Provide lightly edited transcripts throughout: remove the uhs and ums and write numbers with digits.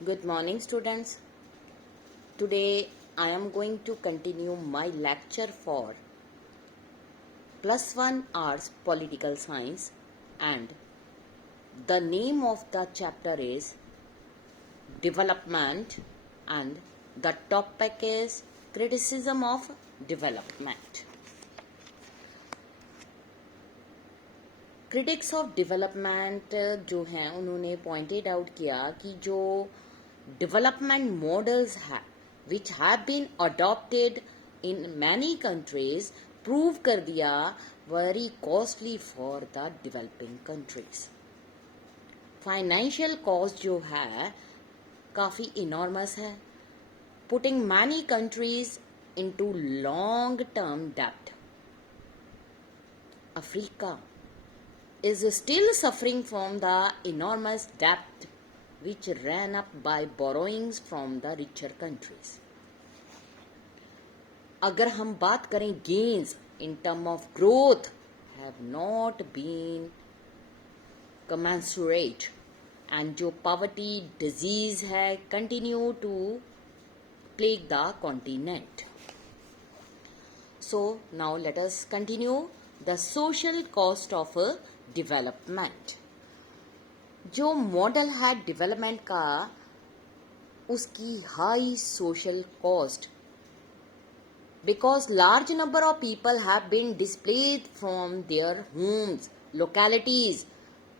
Good morning, students. Today I am going to continue my lecture for +1 Arts Political Science, and the name of the chapter is Development, and the topic is Criticism of Development. Critics of development जो हैं उन्होंने pointed out किया कि जो development models हैं which have been adopted in many countries prove कर दिया very costly for the developing countries. Financial cost जो है काफ़ी इनॉर्मस है, putting many countries into long term डेब्ट. Africa is still suffering from the enormous debt which ran up by borrowings from the richer countries. अगर हम बात करें gains in term of growth have not been commensurate, and जो poverty disease है continue to plague the continent. So now let us continue the social cost of development. जो model है development का उसकी high social cost, because large number of people have been displaced from their homes localities.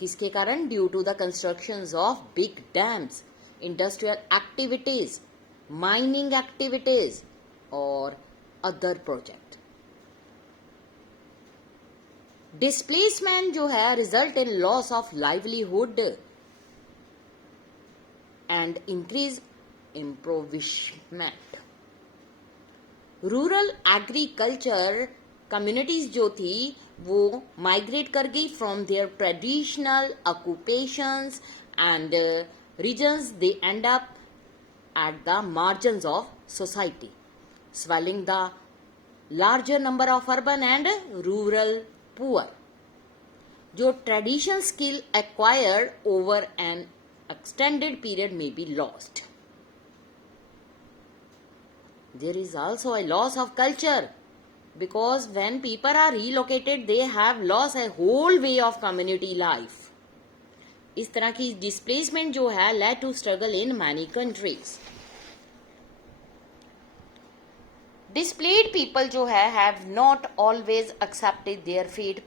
किसके कारण? Due to the constructions of big dams, industrial activities, mining activities और other project. Displacement जो है result in loss of livelihood and increase impoverishment. Rural agriculture communities जो थी वो migrate कर गई from their traditional occupations and regions. They and up at the margins of society, swelling the larger number of urban and rural poor. जो traditional skill acquired over an extended period may be lost. There is also a loss of culture, because when people are relocated they have lost a whole way of community life. इस तरह की displacement जो है led to struggle in many countries. Displaced people जो है have not always accepted their fate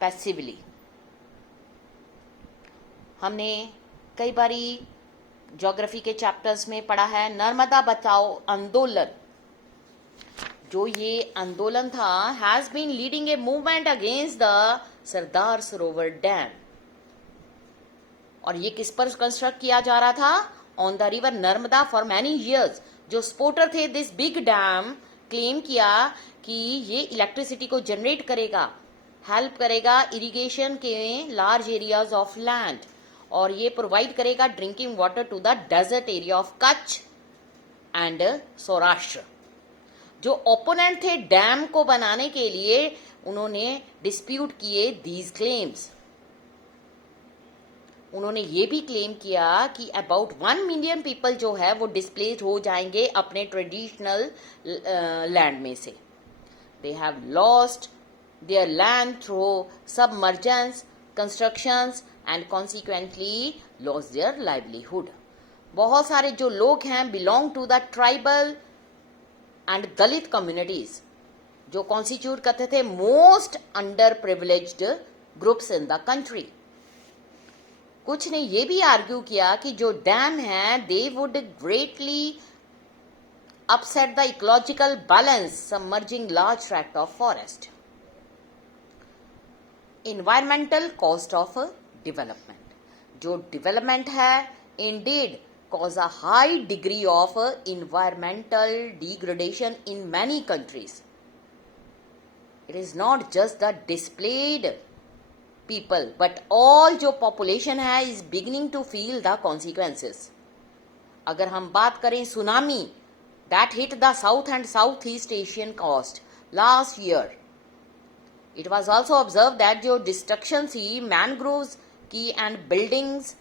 passively. हमने कई बारी ज्योग्राफी के चैप्टर्स में पढ़ा है नर्मदा बचाओ आंदोलन. जो ये आंदोलन था has been leading a movement against the Sardar Sarovar dam. और ये किस पर कंस्ट्रक्ट किया जा रहा था? On the river Narmada for many years. जो सपोर्टर थे दिस बिग डैम क्लेम किया कि ये इलेक्ट्रिसिटी को जनरेट करेगा, हेल्प करेगा इरिगेशन के लार्ज एरियाज ऑफ लैंड, और ये प्रोवाइड करेगा drinking water to the desert area of Kutch and Saurashtra. जो ओपोनेंट थे डैम को बनाने के लिए उन्होंने डिस्प्यूट किए दीज क्लेम्स. उन्होंने ये भी क्लेम किया कि अबाउट 1 मिलियन पीपल जो है वो डिस्प्लेस्ड हो जाएंगे अपने ट्रेडिशनल लैंड में से. They have lost their land through submergence, constructions and consequently lost their livelihood. बहुत सारे जो लोग हैं belong to the tribal and Dalit communities जो कॉन्स्टिट्यूट करते थे most under privileged groups in the country. कुछ ने ये भी आर्ग्यू किया कि जो डैम है they would greatly upset the ecological balance, submerging large tract of forest. Environmental cost of development. जो डेवलपमेंट है Indeed cause a high degree of environmental degradation in many countries. It is not just the displaced people, but all जो population है is beginning to feel the consequences. अगर हम बात करें tsunami that hit the South and Southeast Asian coast last year, it was also observed that जो destruction थी mangroves की and buildings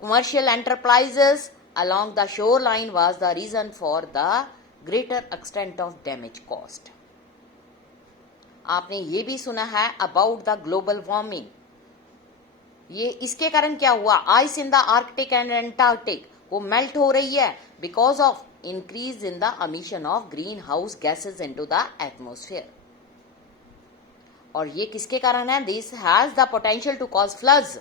commercial enterprises along the shoreline was the reason for the greater extent of damage caused. आपने ये भी सुना है about the global warming. ये इसके कारण क्या हुआ? Ice in the Arctic and Antarctic वो मेल्ट हो रही है because of increase in the emission of green house gases into the atmosphere. और ये किसके कारण है? This has the potential to cause floods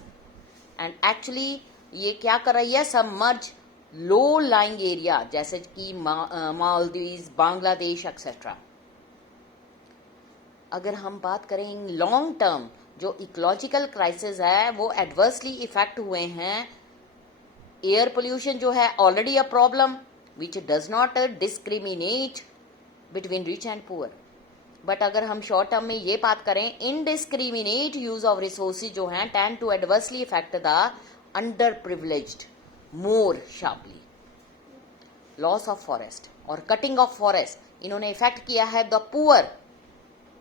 and actually ये क्या कर रही है? सबमर्ज लो लाइंग एरिया जैसे कि मालदीव्स, बांग्लादेश एक्सेट्रा. अगर हम बात करें लॉन्ग टर्म जो इकोलॉजिकल क्राइसिस है वो एडवर्सली इफेक्ट हुए हैं. एयर पोल्यूशन जो है already a problem which does not discriminate between rich and poor. But अगर हम शॉर्ट टर्म में ये बात करें, इनडिस्क्रिमिनेट यूज ऑफ रिसोर्सेज जो हैं tend to adversely affect the under privileged more sharply. Loss of forest और कटिंग ऑफ फॉरेस्ट इन्होंने इफेक्ट किया है द पुअर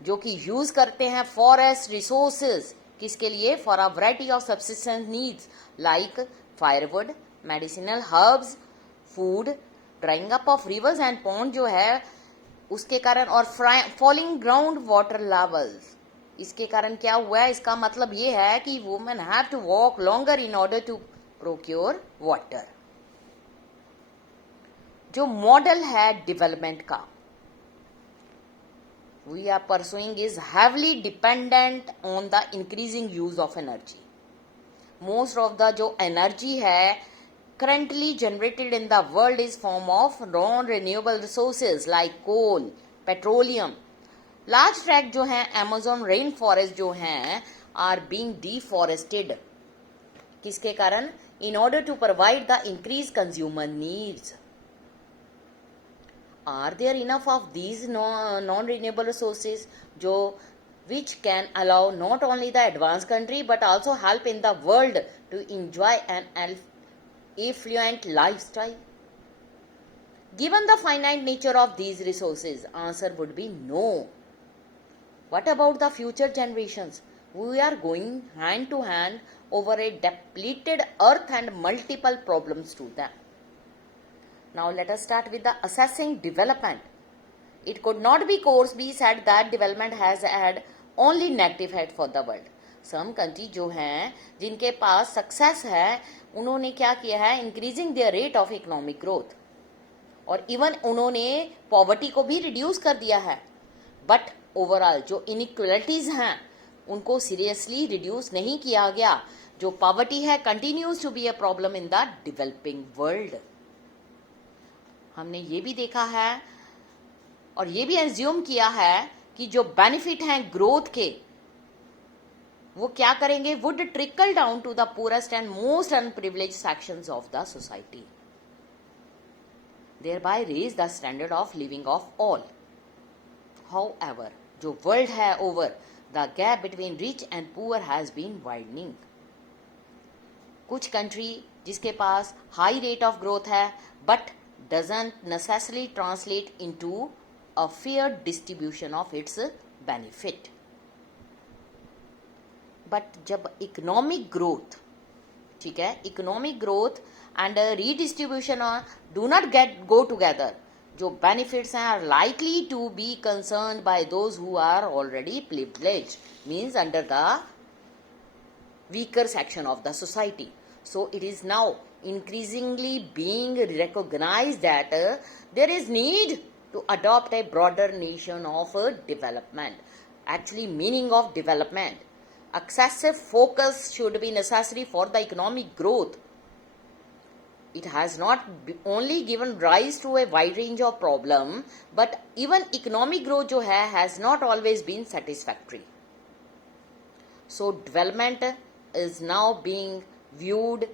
जो कि यूज करते हैं फॉरेस्ट रिसोर्सेज किसके लिए? For a variety of subsistence needs like firewood, medicinal herbs, food, drawing up of reverse and pond जो है उसके कारण, और फॉलिंग ग्राउंड वाटर लेवल्स. इसके कारण क्या हुआ है? इसका मतलब ये है कि women have to walk longer in order to procure water. जो मॉडल है डेवलपमेंट का we are pursuing is heavily dependent on the increasing use of energy. Most of the जो energy है currently generated in the world is form of non-renewable resources like coal, petroleum. Large tract जो है Amazon rainforest जो हैं are being deforested. किसके कारण? In order to provide the increased consumer needs. Are there enough of these non-renewable resources जो which can allow not only the advanced country but also help in the world to enjoy an affluent lifestyle? Given the finite nature of these resources, answer would be no. What about the future generations? We are going hand to hand over a depleted earth and multiple problems to them. Now let us start with the assessing development. It could not be course be said that development has had only negative effect for the world. Some country जो हैं जिनके पास success है उन्होंने क्या किया है? Increasing there rate of economic growth और even उन्होंने पॉवर्टी को भी रिड्यूस कर दिया है. बट ओवरऑल जो इनइक्वलिटीज हैं उनको सीरियसली रिड्यूस नहीं किया गया. जो पॉवर्टी है continues to be a problem in the developing world. हमने ये भी देखा है और ये भी एज्यूम किया है कि जो बेनिफिट हैं ग्रोथ के वो क्या करेंगे? Would trickle down to the poorest and most unprivileged sections of the society, thereby raise the standard of living of all. However जो वर्ल्ड है over the gap between rich and poor has been widening. कुछ country जिसके पास high rate of growth है but doesn't necessarily translate into a fair distribution of its benefit. But जब economic growth, ठीक है, economic growth and redistribution do not go together, जो benefits are likely to be concerned by those who are already privileged, means under the weaker section of the society. So it is now increasingly being recognized that there is need to adopt a broader notion of development. Actually, meaning of development. Excessive focus should be necessary for the economic growth. It has not only given rise to a wide range of problems, but even economic growth जो है has not always been satisfactory. So development is now being viewed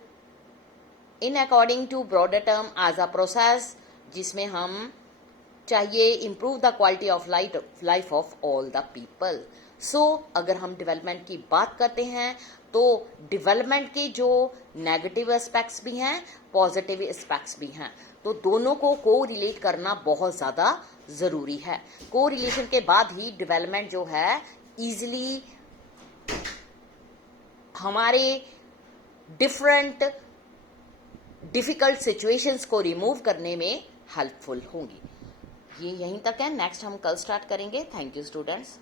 in according to broader term as a process जिसमें हम चाहिए improve the quality of life of all the people. So अगर हम development की बात करते हैं तो development के जो negative aspects भी हैं, positive aspects भी हैं, तो दोनों को co-relate करना बहुत ज़्यादा ज़रूरी है. Co-relation के बाद ही development जो है easily हमारे different डिफ़िकल्ट सिचुएशंस को रिमूव करने में हेल्पफुल होंगी। ये यहीं तक है, नेक्स्ट हम कल स्टार्ट करेंगे। Thank you students.